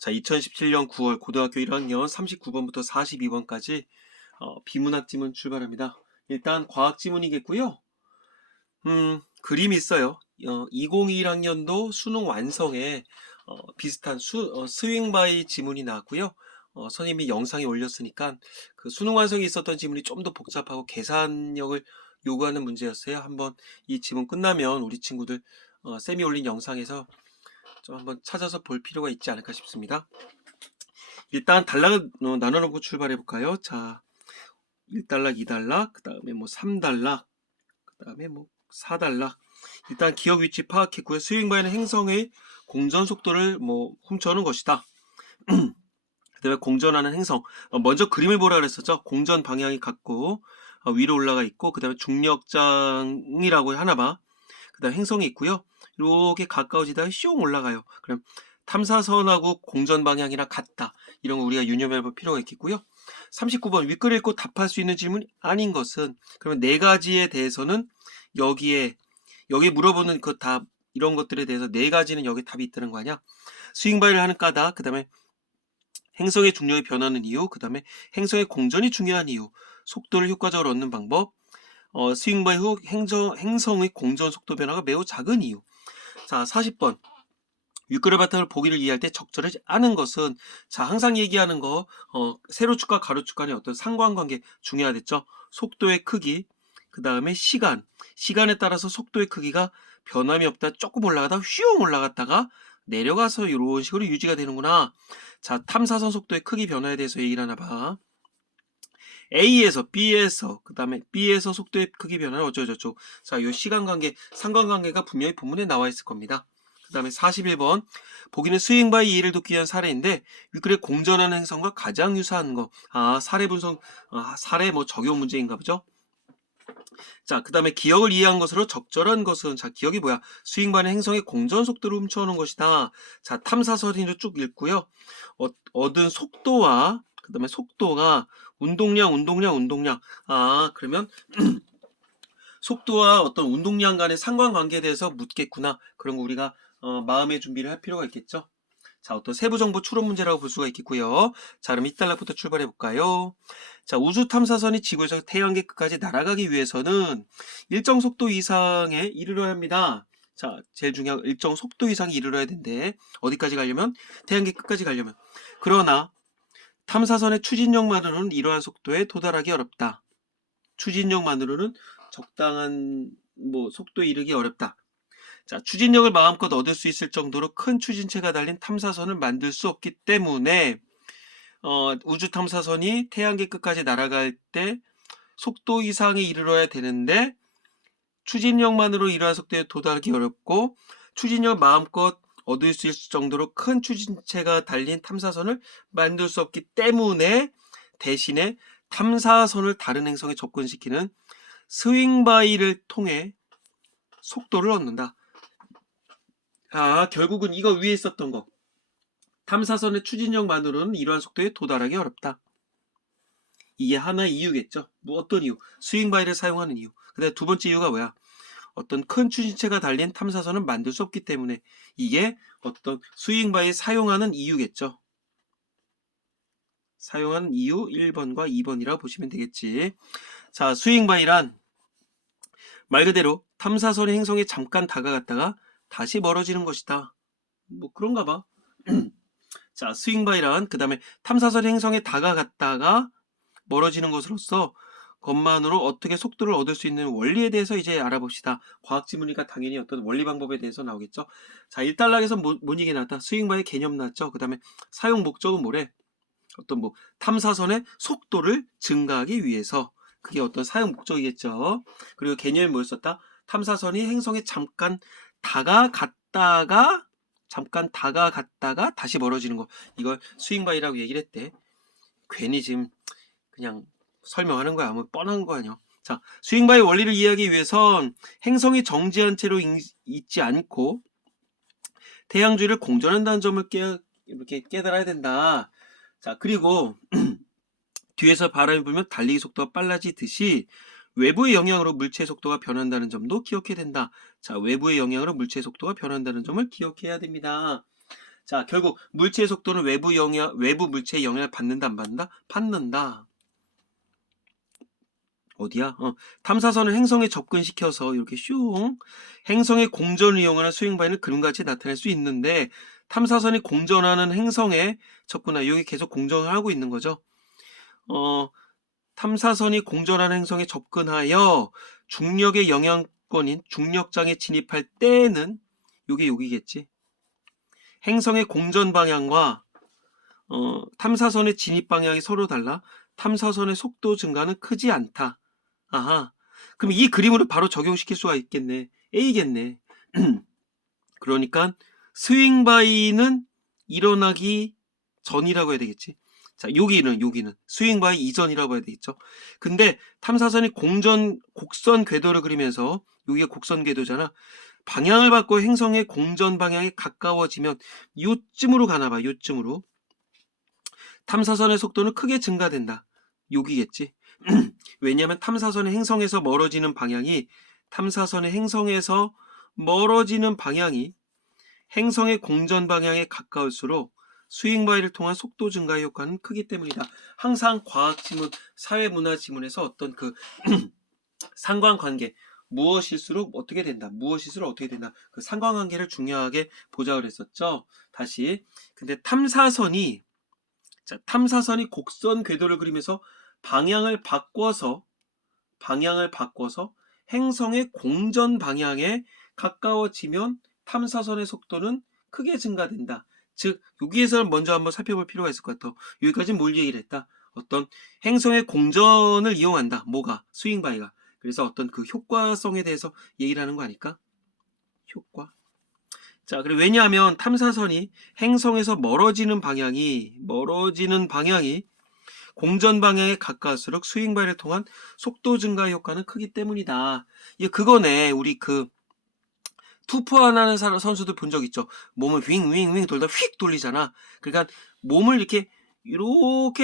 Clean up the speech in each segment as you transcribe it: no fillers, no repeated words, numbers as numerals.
자, 2017년 9월 고등학교 1학년 39번부터 42번까지 비문학 지문 출발합니다. 일단 과학 지문이겠고요. 그림이 있어요. 2021학년도 수능 완성에 비슷한 스윙 바이 지문이 나왔고요. 선생님이 영상에 올렸으니까 그 수능 완성에 있었던 지문이 좀 더 복잡하고 계산력을 요구하는 문제였어요. 한번 이 지문 끝나면 우리 친구들 쌤이 올린 영상에서 좀 한번 찾아서 볼 필요가 있지 않을까 싶습니다. 일단 단락을 나눠놓고 출발해 볼까요? 자, 1단락, 2단락, 그 다음에 뭐 3단락, 그 다음에 뭐 4단락. 일단 기억 위치 파악했고요. 스윙바이는 행성의 공전 속도를 뭐 훔쳐오는 것이다. 그 다음에 공전하는 행성. 먼저 그림을 보라 그랬었죠. 공전 방향이 같고 위로 올라가 있고, 그 다음에 중력장이라고 하나 봐. 그 다음에 행성이 있고요. 이렇게 가까워지다가 슝 올라가요. 그럼 탐사선하고 공전 방향이랑 같다. 이런 거 우리가 유념해 볼 필요가 있겠고요. 39번 윗글 읽고 답할 수 있는 질문이 아닌 것은, 그러면 네 가지에 대해서는 여기 물어보는 그 답, 이런 것들에 대해서 네 가지는 여기 답이 있다는 거 아니야? 스윙바이를 하는 까닭, 그 다음에 행성의 중력이 변하는 이유, 그 다음에 행성의 공전이 중요한 이유, 속도를 효과적으로 얻는 방법, 스윙바이 후 행성의 공전 속도 변화가 매우 작은 이유. 자, 40번 윗글의 바탕을 보기를 이해할 때 적절하지 않은 것은, 자, 항상 얘기하는 거 세로축과 가로축 간의 어떤 상관관계 중요하겠죠. 속도의 크기, 그 다음에 시간에 따라서 속도의 크기가 변함이 없다. 조금 올라가다 휘용 올라갔다가 내려가서 이런 식으로 유지가 되는구나. 자, 탐사선 속도의 크기 변화에 대해서 얘기를 하나 봐. A에서 B에서, 그 다음에 B에서 속도의 크기 변화는 어쩌고저쩌고. 자, 이 시간관계, 상관관계가 분명히 본문에 나와 있을 겁니다. 그 다음에 41번 보기는 스윙 바이 이해를 돕기 위한 사례인데 윗글에 공전하는 행성과 가장 유사한 거. 사례 분석, 사례 뭐 적용 문제인가 보죠. 자, 그 다음에 기억을 이해한 것으로 적절한 것은, 자, 기억이 뭐야? 스윙 바이는 행성의 공전 속도를 훔쳐오는 것이다. 자, 탐사설인도 쭉 읽고요. 얻은 속도와 그 다음에 속도가 운동량. 그러면 속도와 어떤 운동량 간의 상관관계에 대해서 묻겠구나. 그런 거 우리가 마음의 준비를 할 필요가 있겠죠. 자, 어떤 세부 정보 추론 문제라고 볼 수가 있겠고요. 자, 그럼 이달락부터 출발해 볼까요? 자, 우주 탐사선이 지구에서 태양계 끝까지 날아가기 위해서는 일정 속도 이상에 이르러야 합니다. 자, 제일 중요한 일정 속도 이상에 이르러야 된대. 어디까지 가려면? 태양계 끝까지 가려면. 그러나 탐사선의 추진력만으로는 이러한 속도에 도달하기 어렵다. 추진력만으로는 적당한 속도에 이르기 어렵다. 자, 추진력을 마음껏 얻을 수 있을 정도로 큰 추진체가 달린 탐사선을 만들 수 없기 때문에 우주 탐사선이 태양계 끝까지 날아갈 때 속도 이상에 이르러야 되는데 추진력만으로 이러한 속도에 도달하기 어렵고, 추진력 마음껏 얻을 수 있을 정도로 큰 추진체가 달린 탐사선을 만들 수 없기 때문에 대신에 탐사선을 다른 행성에 접근시키는 스윙바이를 통해 속도를 얻는다. 결국은 이거 위에 있었던 거. 탐사선의 추진력만으로는 이러한 속도에 도달하기 어렵다. 이게 하나의 이유겠죠. 어떤 이유? 스윙바이를 사용하는 이유. 근데 두 번째 이유가 뭐야? 어떤 큰 추진체가 달린 탐사선을 만들 수 없기 때문에. 이게 어떤 스윙바이 사용하는 이유겠죠. 사용하는 이유 1번과 2번이라고 보시면 되겠지. 자, 스윙바이란 말 그대로 탐사선의 행성에 잠깐 다가갔다가 다시 멀어지는 것이다. 그런가 봐. 자, 스윙바이란 그 다음에 탐사선 행성에 다가갔다가 멀어지는 것으로서 것만으로 어떻게 속도를 얻을 수 있는 원리에 대해서 이제 알아봅시다. 과학 지문이니까 당연히 어떤 원리 방법에 대해서 나오겠죠. 자, 1단락에서 뭔 얘기 나왔다? 스윙바이 개념 나왔죠. 그 다음에 사용 목적은 뭐래? 어떤 탐사선의 속도를 증가하기 위해서. 그게 어떤 사용 목적이겠죠. 그리고 개념이 뭐였었다? 탐사선이 행성에 잠깐 다가갔다가 다시 멀어지는 거. 이걸 스윙바이라고 얘기를 했대. 괜히 지금 그냥 설명하는 거야. 뻔한 거 아니야. 자, 스윙바이 원리를 이해하기 위해선 행성이 정지한 채로 있지 않고 태양 주위를 공전한다는 점을 이렇게 깨달아야 된다. 자, 그리고 뒤에서 바람이 불면 달리기 속도가 빨라지듯이 외부의 영향으로 물체의 속도가 변한다는 점도 기억해야 된다. 자, 외부의 영향으로 물체의 속도가 변한다는 점을 기억해야 됩니다. 자, 결국 물체의 속도는 외부 물체의 영향을 받는다, 안 받는다? 받는다. 어디야? 탐사선을 행성에 접근시켜서 이렇게 슝 행성의 공전을 이용하는 스윙바이는 그림과 같이 나타낼 수 있는데 탐사선이 공전하는 행성에 접근하 여기 계속 공전을 하고 있는 거죠. 탐사선이 공전하는 행성에 접근하여 중력의 영향권인 중력장에 진입할 때는 요게 여기겠지. 행성의 공전 방향과 탐사선의 진입 방향이 서로 달라 탐사선의 속도 증가는 크지 않다. 아하. 그럼 이 그림으로 바로 적용시킬 수가 있겠네. A겠네. 그러니까 스윙바이는 일어나기 전이라고 해야 되겠지. 자, 여기는 스윙바이 이전이라고 해야 되겠죠. 근데 탐사선이 곡선 궤도를 그리면서 여기가 곡선 궤도잖아. 방향을 바꿔 행성의 공전 방향에 가까워지면 요쯤으로 가나 봐. 요쯤으로. 탐사선의 속도는 크게 증가된다. 여기겠지. 왜냐하면 탐사선의 행성에서 멀어지는 방향이 행성의 공전 방향에 가까울수록 스윙바이를 통한 속도 증가의 효과는 크기 때문이다. 항상 과학 지문, 사회문화 지문에서 어떤 그 상관관계 무엇일수록 어떻게 된다. 그 상관관계를 중요하게 보자 그랬었죠. 다시. 근데 탐사선이 곡선 궤도를 그리면서 방향을 바꿔서 행성의 공전 방향에 가까워지면 탐사선의 속도는 크게 증가된다. 즉 여기에서 먼저 한번 살펴볼 필요가 있을 것 같아. 여기까지 뭘 얘기를 했다. 어떤 행성의 공전을 이용한다. 뭐가? 스윙바이가. 그래서 어떤 그 효과성에 대해서 얘기를 하는 거 아닐까? 효과. 자, 그리고 왜냐하면 탐사선이 행성에서 멀어지는 방향이 공전 방향에 가까울수록 스윙바이를 통한 속도 증가 효과는 크기 때문이다. 이게 그거네. 우리 그 투포하는 선수들 본 적 있죠. 몸을 윙 돌다 휙 돌리잖아. 그러니까 몸을 이렇게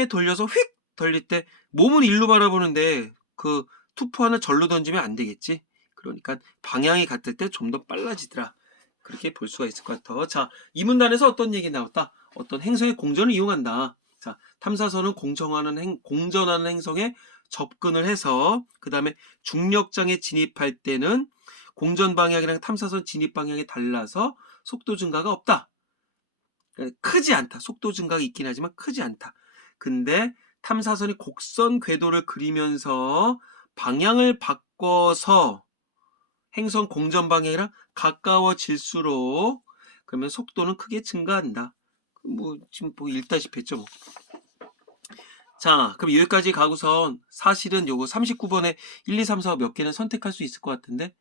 돌려서 휙 돌릴 때 몸을 일로 바라보는데 그 투포하는 절로 던지면 안 되겠지. 그러니까 방향이 같을 때 좀 더 빨라지더라. 그렇게 볼 수가 있을 것 같아. 자, 이 문단에서 어떤 얘기 나왔다. 어떤 행성의 공전을 이용한다. 자, 탐사선은 공전하는 행성에 접근을 해서 그 다음에 중력장에 진입할 때는 공전 방향이랑 탐사선 진입 방향이 달라서 속도 증가가 없다. 크지 않다. 속도 증가가 있긴 하지만 크지 않다. 근데 탐사선이 곡선 궤도를 그리면서 방향을 바꿔서 행성 공전 방향이랑 가까워질수록 그러면 속도는 크게 증가한다. 지금 읽다시피 했죠. 자, 그럼 여기까지 가고선 사실은 요거 39번에 1, 2, 3, 4 몇 개는 선택할 수 있을 것 같은데.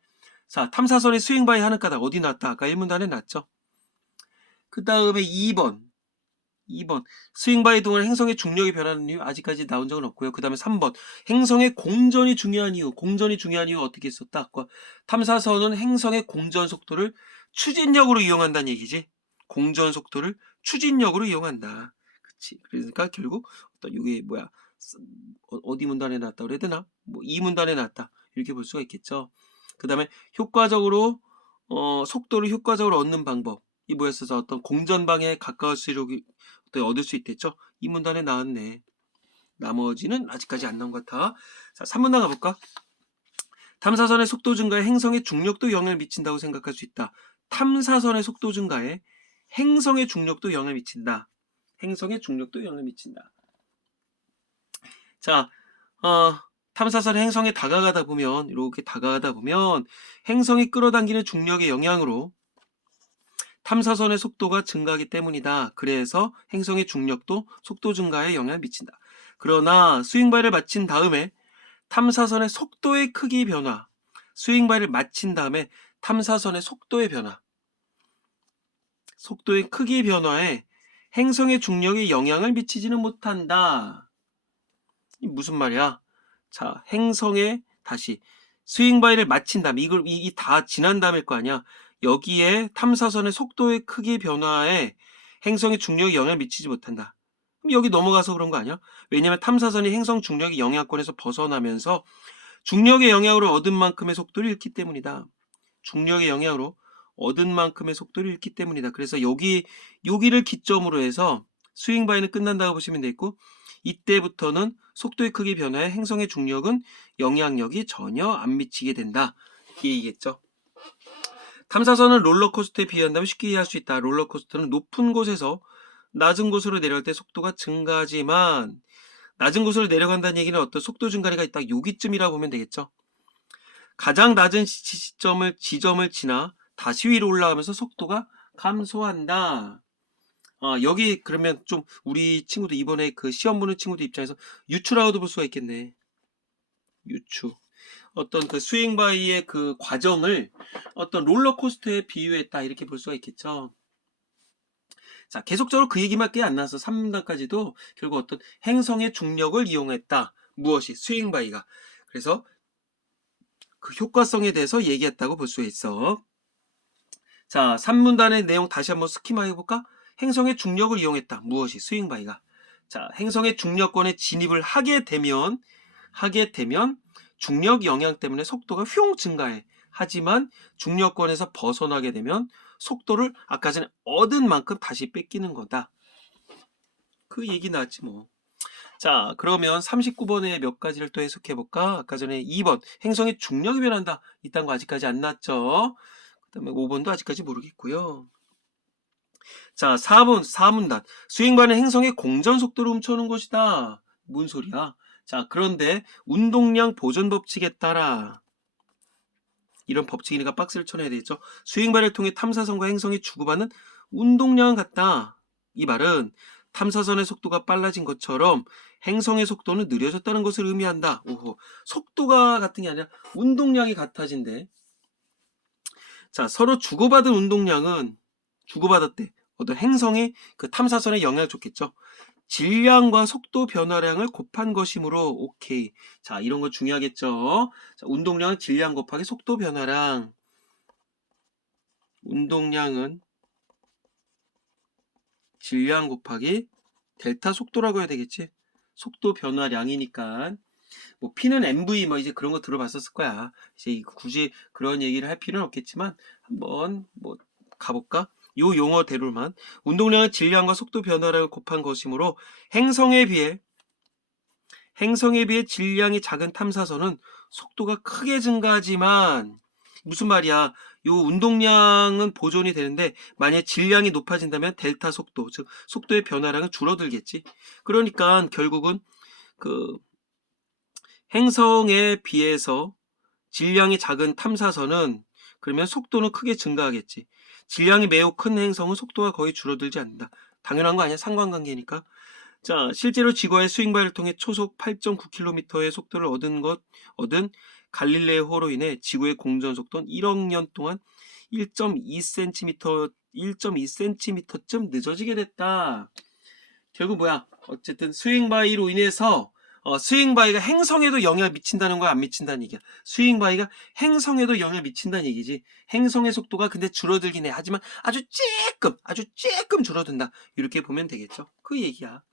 자, 탐사선의 스윙바이 하는 까닭 어디 났다? 아까 1문단에 났죠. 그 다음에 2번. 스윙바이 동안 행성의 중력이 변하는 이유 아직까지 나온 적은 없고요. 그 다음에 3번. 행성의 공전이 중요한 이유. 어떻게 했었다? 탐사선은 행성의 공전 속도를 추진력으로 이용한다는 얘기지. 공전 속도를 추진력으로 이용한다. 그치. 그러니까 결국 이게 어디 문단에 나왔다 그래야 되나? 이 문단에 나왔다. 이렇게 볼 수가 있겠죠. 그 다음에 속도를 효과적으로 얻는 방법. 이 뭐였어서 어떤 공전 방향에 가까울수록 얻을 수 있댔죠. 이 문단에 나왔네. 나머지는 아직까지 안 나온 것 같아. 자, 3문단 가볼까? 탐사선의 속도 증가에 행성의 중력도 영향을 미친다고 생각할 수 있다. 탐사선의 속도 증가에 행성의 중력도 영향을 미친다. 자, 탐사선이 행성에 이렇게 다가가다 보면 행성이 끌어당기는 중력의 영향으로 탐사선의 속도가 증가하기 때문이다. 그래서 행성의 중력도 속도 증가에 영향을 미친다. 그러나 스윙바이를 마친 다음에 탐사선의 속도의 크기 변화, 탐사선의 속도의 크기 변화에 행성의 중력에 영향을 미치지는 못한다. 이 무슨 말이야? 자, 스윙바이를 마친 다음에 이 다 지난 다음일 거 아니야. 여기에 탐사선의 속도의 크기 변화에 행성의 중력에 영향을 미치지 못한다. 그럼 여기 넘어가서 그런 거 아니야? 왜냐면 탐사선이 행성 중력의 영향권에서 벗어나면서 중력의 영향으로 얻은 만큼의 속도를 잃기 때문이다. 중력의 영향으로 얻은 만큼의 속도를 잃기 때문이다. 그래서 여기를 기점으로 해서 스윙 바이는 끝난다고 보시면 되겠고, 이때부터는 속도의 크기 변화에 행성의 중력은 영향력이 전혀 안 미치게 된다. 이 얘기겠죠. 탐사선은 롤러코스터에 비유한다면 쉽게 이해할 수 있다. 롤러코스터는 높은 곳에서 낮은 곳으로 내려갈 때 속도가 증가하지만, 낮은 곳으로 내려간다는 얘기는 어떤 속도 증가가 있다. 여기쯤이라 보면 되겠죠. 가장 낮은 지점을 지나 다시 위로 올라가면서 속도가 감소한다. 여기 그러면 좀 우리 친구도 이번에 그 시험 보는 친구들 입장에서 유추라고도 볼 수가 있겠네. 유추. 어떤 그 스윙 바이의 그 과정을 어떤 롤러코스터에 비유했다. 이렇게 볼 수가 있겠죠. 자, 계속적으로 그 얘기밖에 안 나와서 3문단까지도 결국 어떤 행성의 중력을 이용했다. 무엇이? 스윙 바이가. 그래서 그 효과성에 대해서 얘기했다고 볼 수 있어. 자, 3문단의 내용 다시 한번 스키마 해볼까? 행성의 중력을 이용했다. 무엇이? 스윙 바이가. 자, 행성의 중력권에 진입을 하게 되면 중력 영향 때문에 속도가 휘용 증가해. 하지만 중력권에서 벗어나게 되면 속도를 아까 전에 얻은 만큼 다시 뺏기는 거다. 그 얘기 나왔지 뭐. 자, 그러면 39번에 몇 가지를 또 해석해볼까? 아까 전에 2번 행성의 중력이 변한다. 이딴 거 아직까지 안 났죠? 그 다음에 5번도 아직까지 모르겠고요. 자, 4문단 스윙바는 행성의 공전 속도를 훔쳐오는 것이다. 뭔 소리야? 자, 그런데 운동량 보존 법칙에 따라 이런 법칙이니까 박스를 쳐내야 되겠죠. 스윙바를 통해 탐사선과 행성이 주고받는 운동량은 같다. 이 말은 탐사선의 속도가 빨라진 것처럼 행성의 속도는 느려졌다는 것을 의미한다. 오호, 속도가 같은 게 아니라 운동량이 같아진대. 자, 서로 주고받은 운동량은 주고받았대. 어떤 행성이 그 탐사선에 영향을 줬겠죠. 질량과 속도 변화량을 곱한 것이므로 오케이. 자, 이런 거 중요하겠죠. 자, 운동량은 질량 곱하기 속도 변화량. 운동량은 질량 곱하기 델타 속도라고 해야 되겠지. 속도 변화량이니까. 뭐 P는 mv 뭐 이제 그런 거 들어봤었을 거야. 이제 굳이 그런 얘기를 할 필요는 없겠지만 한번 뭐 가볼까? 요 용어대로만 운동량은 질량과 속도 변화량을 곱한 것이므로 행성에 비해 질량이 작은 탐사선은 속도가 크게 증가하지만 무슨 말이야? 요 운동량은 보존이 되는데 만약 질량이 높아진다면 델타 속도, 즉 속도의 변화량은 줄어들겠지. 그러니까 결국은 그 행성에 비해서 질량이 작은 탐사선은 그러면 속도는 크게 증가하겠지. 질량이 매우 큰 행성은 속도가 거의 줄어들지 않는다. 당연한 거 아니야? 상관관계니까. 자, 실제로 지구의 스윙바를 통해 초속 8.9km의 속도를 얻은 갈릴레오호로 인해 지구의 공전 속도는 1억 년 동안 1.2cm쯤 늦어지게 됐다. 결국 뭐야? 어쨌든 스윙바이로 인해서 스윙바이가 행성에도 영향을 미친다는 거야, 안 미친다는 얘기야. 스윙바이가 행성에도 영향을 미친다는 얘기지. 행성의 속도가 근데 줄어들긴 해. 하지만 아주 쬐끔 줄어든다. 이렇게 보면 되겠죠. 그 얘기야.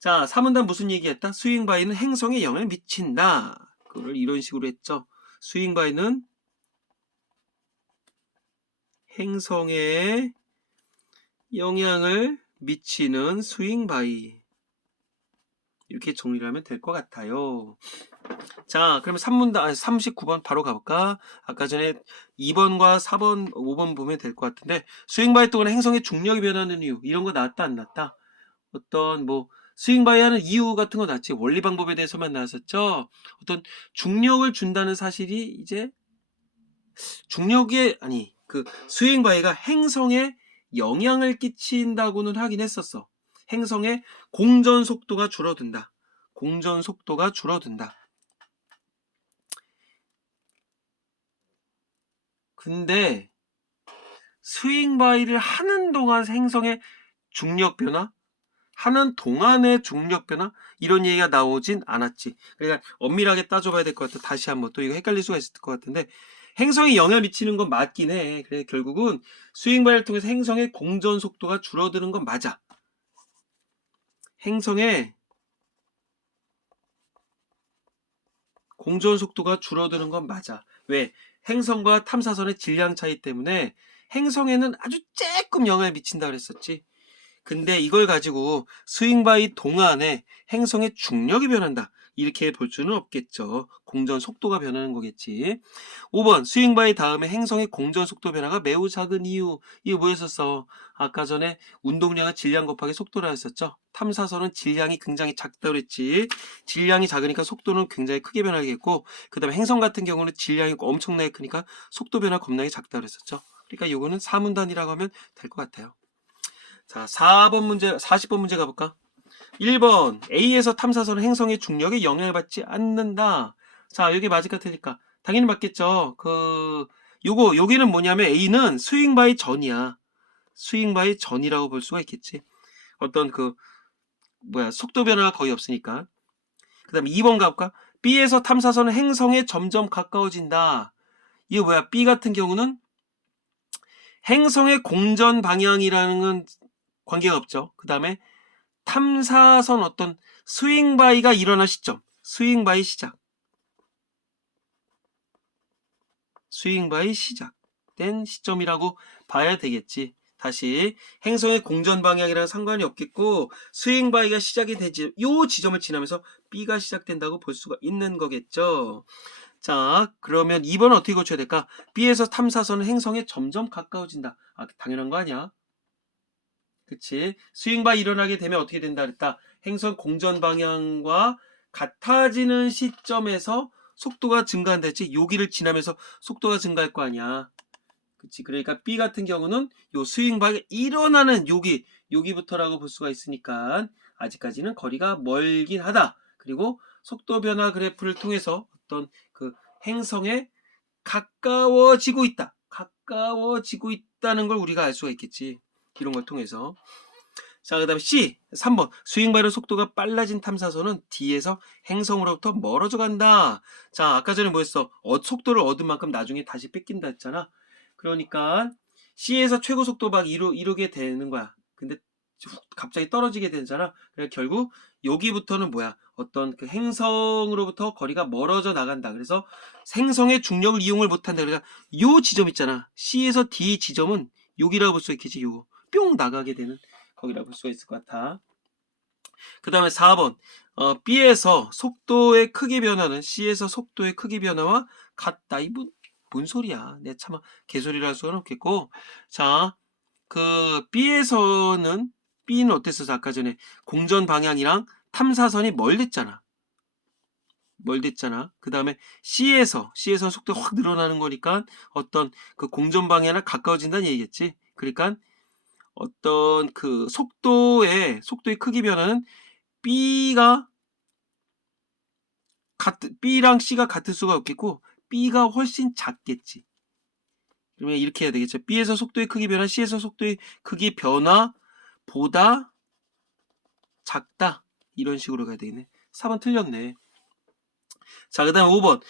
자, 3문단 무슨 얘기했다? 스윙바이는 행성에 영향을 미친다. 그걸 이런 식으로 했죠. 스윙바이는 행성에 영향을 미치는 스윙바이. 이렇게 정리를 하면 될 것 같아요. 자, 그러면 39번 바로 가볼까? 아까 전에 2번과 4번, 5번 보면 될 것 같은데 스윙바이 동안 행성의 중력이 변하는 이유 이런 거 나왔다 안 나왔다? 어떤 뭐 스윙바이 하는 이유 같은 거 나왔지. 원리 방법에 대해서만 나왔었죠. 어떤 중력을 준다는 사실이 이제 그 스윙바이가 행성에 영향을 끼친다고는 하긴 했었어. 행성의 공전 속도가 줄어든다. 공전 속도가 줄어든다. 근데 스윙바이를 하는 동안 행성의 중력 변화? 하는 동안의 중력 변화? 이런 얘기가 나오진 않았지. 그러니까 엄밀하게 따져봐야 될 것 같아. 다시 한번 또 이거 헷갈릴 수가 있을 것 같은데 행성에 영향을 미치는 건 맞긴 해. 그래 결국은 스윙바이를 통해서 행성의 공전 속도가 줄어드는 건 맞아. 행성의 공전 속도가 줄어드는 건 맞아. 왜? 행성과 탐사선의 질량 차이 때문에 행성에는 아주 조금 영향을 미친다 그랬었지. 근데 이걸 가지고 스윙바이 동안에 행성의 중력이 변한다, 이렇게 볼 수는 없겠죠. 공전 속도가 변하는 거겠지. 5번 스윙바이 다음에 행성의 공전 속도 변화가 매우 작은 이유. 이거 뭐였었어? 아까 전에 운동량은 질량 곱하기 속도라 했었죠. 탐사선은 질량이 굉장히 작다 그랬지. 질량이 작으니까 속도는 굉장히 크게 변하겠고, 그 다음에 행성 같은 경우는 질량이 엄청나게 크니까 속도 변화 겁나게 작다 그랬었죠. 그러니까 이거는 사문단이라고 하면 될 것 같아요. 자, 4번 문제, 40번 문제 가볼까? 1번 A에서 탐사선은 행성의 중력에 영향을 받지 않는다. 자, 여기 맞을 것 같으니까 당연히 맞겠죠. 여기는 뭐냐면 A는 스윙 바이 전이야. 스윙 바이 전이라고 볼 수가 있겠지. 어떤 속도 변화가 거의 없으니까. 그 다음에 2번 가볼까? B에서 탐사선은 행성에 점점 가까워진다. 이거 뭐야? B 같은 경우는 행성의 공전 방향이라는 건 관계가 없죠. 그 다음에 탐사선 어떤 스윙바이가 일어난 시점, 스윙바이 시작, 스윙바이 시작된 시점이라고 봐야 되겠지. 다시 행성의 공전 방향이랑 상관이 없겠고 스윙바이가 시작이 되지, 요 지점을 지나면서 B가 시작된다고 볼 수가 있는 거겠죠. 자, 그러면 2번은 어떻게 고쳐야 될까? B에서 탐사선은 행성에 점점 가까워진다. 아, 당연한 거 아니야? 그치? 스윙바이 일어나게 되면 어떻게 된다 그랬다? 행성 공전 방향과 같아지는 시점에서 속도가 증가한다 했지? 여기를 지나면서 속도가 증가할 거 아니야. 그치? 그러니까 B 같은 경우는 요 스윙바이가 일어나는 여기부터라고 볼 수가 있으니까 아직까지는 거리가 멀긴 하다. 그리고 속도 변화 그래프를 통해서 어떤 행성에 가까워지고 있다. 가까워지고 있다는 걸 우리가 알 수가 있겠지. 이런 걸 통해서. 자, 그 다음에 C 3번 스윙바이의 속도가 빨라진 탐사선은 D에서 행성으로부터 멀어져 간다. 자, 아까 전에 뭐였어? 속도를 얻은 만큼 나중에 다시 뺏긴다 했잖아. 그러니까 C에서 최고 속도 막 이루게 되는 거야. 근데 갑자기 떨어지게 되잖아. 그래서 결국 여기부터는 뭐야? 어떤 행성으로부터 거리가 멀어져 나간다. 그래서 행성의 중력을 이용을 못한다. 그러니까 요 지점 있잖아. C에서 D 지점은 여기라고 볼 수 있겠지. 요거 뿅 나가게 되는 거기라고 볼 수가 있을 것 같아. 그 다음에 4번 B에서 속도의 크기 변화는 C에서 속도의 크기 변화와 같다. 뭔 소리야? 내 차마 개소리를 할 수는 없겠고. 자, B는 어땠어? 아까 전에 공전 방향이랑 탐사선이 멀댔잖아. 그 다음에 C에서 속도가 확 늘어나는 거니까 어떤 공전 방향이랑 가까워진다는 얘기겠지. 그러니까 어떤 속도의 크기 변화는 B랑 C가 같을 수가 없겠고 B가 훨씬 작겠지. 그러면 이렇게 해야 되겠죠. B에서 속도의 크기 변화, C에서 속도의 크기 변화보다 작다. 이런 식으로 가야 되겠네. 4번 틀렸네. 자, 그 다음에 5번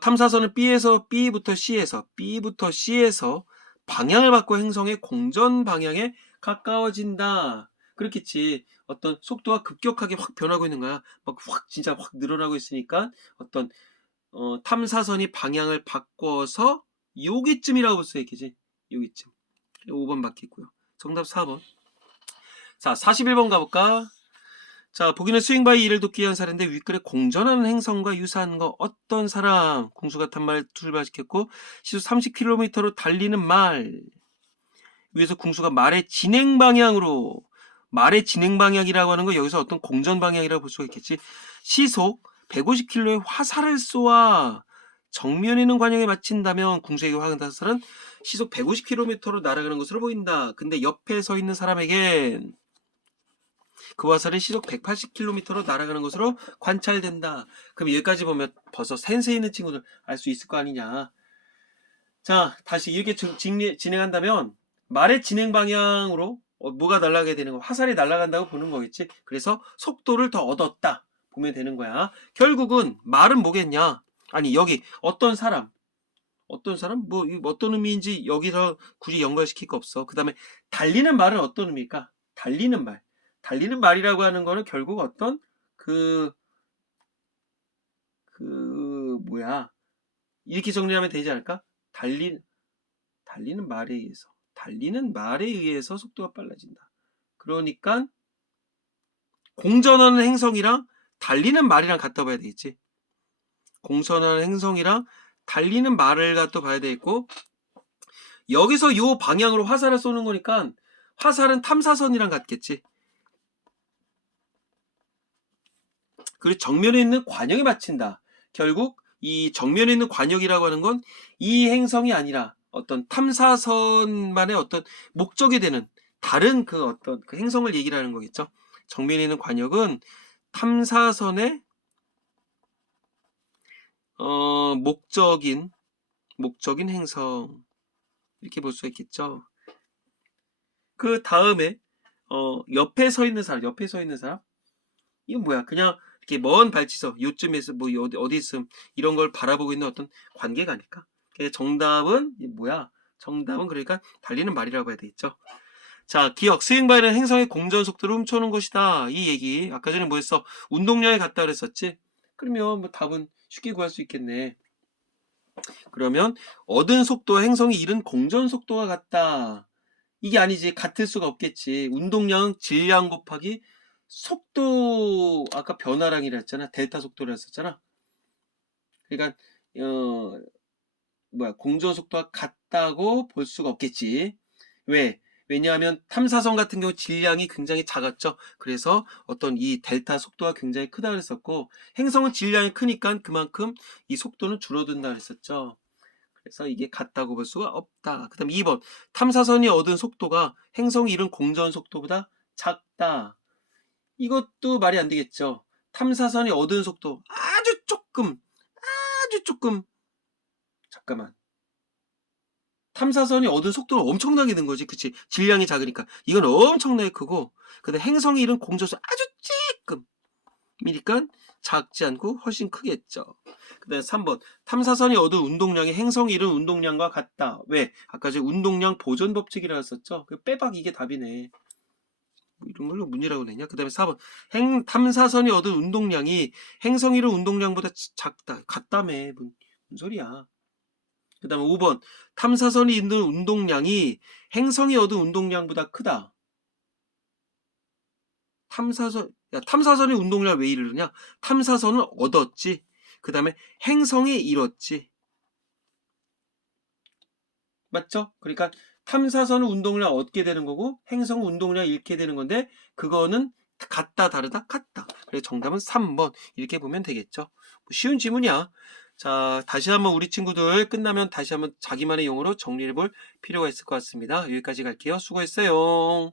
탐사선은 B부터 C에서 방향을 바꿔 행성의 공전 방향에 가까워진다. 그렇겠지. 어떤 속도가 급격하게 확 변하고 있는 거야. 진짜 확 늘어나고 있으니까 어떤 탐사선이 방향을 바꿔서 여기쯤이라고 볼 수 있겠지. 여기쯤. 5번 맞겠고요. 정답 4번. 자, 41번 가볼까? 자, 보기는 스윙바이 일을 돕기 위한 사례인데 윗글에 공전하는 행성과 유사한 거 어떤 사람? 공수가 탄 말 출발시켰고 시속 30km로 달리는 말. 위에서 공수가 말의 진행 방향이라고 하는 거 여기서 어떤 공전 방향이라고 볼 수가 있겠지. 시속 150km의 화살을 쏘아 정면에 있는 관역에 맞춘다면 궁수에게 화살은 시속 150km로 날아가는 것으로 보인다. 근데 옆에 서 있는 사람에겐 그 화살이 시속 180km로 날아가는 것으로 관찰된다. 그럼 여기까지 보면 벌써 센스 있는 친구들 알 수 있을 거 아니냐. 자, 다시 이렇게 진행한다면 말의 진행 방향으로 뭐가 날아가게 되는 거, 화살이 날아간다고 보는 거겠지. 그래서 속도를 더 얻었다 보면 되는 거야. 결국은 말은 뭐겠냐? 아니, 여기 어떤 사람 뭐 어떤 의미인지 여기서 굳이 연결시킬 거 없어. 그 다음에 달리는 말은 어떤 의미일까? 달리는 말이라고 하는 거는 결국 어떤 뭐야, 이렇게 정리하면 되지 않을까? 달리는 말에 의해서 속도가 빨라진다. 그러니까 공전하는 행성이랑 달리는 말이랑 갖다 봐야 되겠지. 공전하는 행성이랑 달리는 말을 갖다 봐야 되겠고, 여기서 요 방향으로 화살을 쏘는 거니까 화살은 탐사선이랑 같겠지. 그리고 정면에 있는 관역에 맞춘다. 결국 이 정면에 있는 관역이라고 하는 건 이 행성이 아니라 어떤 탐사선만의 어떤 목적이 되는 다른 그 어떤 그 행성을 얘기를 하는 거겠죠. 정면에 있는 관역은 탐사선의 목적인 행성, 이렇게 볼 수 있겠죠. 그 다음에 옆에 서 있는 사람, 이건 뭐야? 그냥 이렇게 먼 발치서 요쯤에서 뭐 어디 있음 이런 걸 바라보고 있는 어떤 관계가 아닐까? 정답은 뭐야? 정답은 그러니까 달리는 말이라고 해야 되겠죠. 자, 기억. 스윙바이는 행성의 공전 속도를 훔쳐오는 것이다. 이 얘기. 아까 전에 뭐 했어? 운동량에 같다 그랬었지? 그러면 뭐 답은 쉽게 구할 수 있겠네. 그러면 얻은 속도와 행성이 잃은 공전 속도가 같다. 이게 아니지. 같을 수가 없겠지. 운동량은 질량 곱하기 속도, 아까 변화량이라 했잖아. 델타 속도를 했었잖아. 그러니까 공전 속도가 같다고 볼 수가 없겠지. 왜? 왜냐하면 탐사선 같은 경우 질량이 굉장히 작았죠. 그래서 어떤 이 델타 속도가 굉장히 크다 그랬었고, 행성은 질량이 크니까 그만큼 이 속도는 줄어든다 그랬었죠. 그래서 이게 같다고 볼 수가 없다. 그 다음 2번. 탐사선이 얻은 속도가 행성이 잃은 공전 속도보다 작다. 이것도 말이 안 되겠죠. 탐사선이 얻은 속도 아주 조금 잠깐만. 탐사선이 얻은 속도는 엄청나게 는 거지. 그치? 질량이 작으니까. 이건 엄청나게 크고, 근데 행성이 잃은 공전수 아주 쬐끔이니까 작지 않고 훨씬 크겠죠. 그 다음에 3번. 탐사선이 얻은 운동량이 행성이 잃은 운동량과 같다. 왜? 아까 제 운동량 보존 법칙이라고 했었죠. 빼박 이게 답이네. 이런 걸로 문이라고 냈냐? 그 다음에 4번. 탐사선이 얻은 운동량이 행성이 잃은 운동량보다 작다. 같다며. 뭔 소리야. 그 다음에 5번. 탐사선이 있는 운동량이 행성이 얻은 운동량보다 크다. 탐사선이 운동량을 왜 잃으냐? 탐사선은 얻었지. 그 다음에 행성이 잃었지. 맞죠? 그러니까 탐사선은 운동량 얻게 되는 거고 행성은 운동량 잃게 되는 건데 그거는 같다 다르다 같다. 그래서 정답은 3번 이렇게 보면 되겠죠. 쉬운 지문이야. 자, 다시 한번 우리 친구들 끝나면 다시 한번 자기만의 용어로 정리해 볼 필요가 있을 것 같습니다. 여기까지 갈게요. 수고했어요.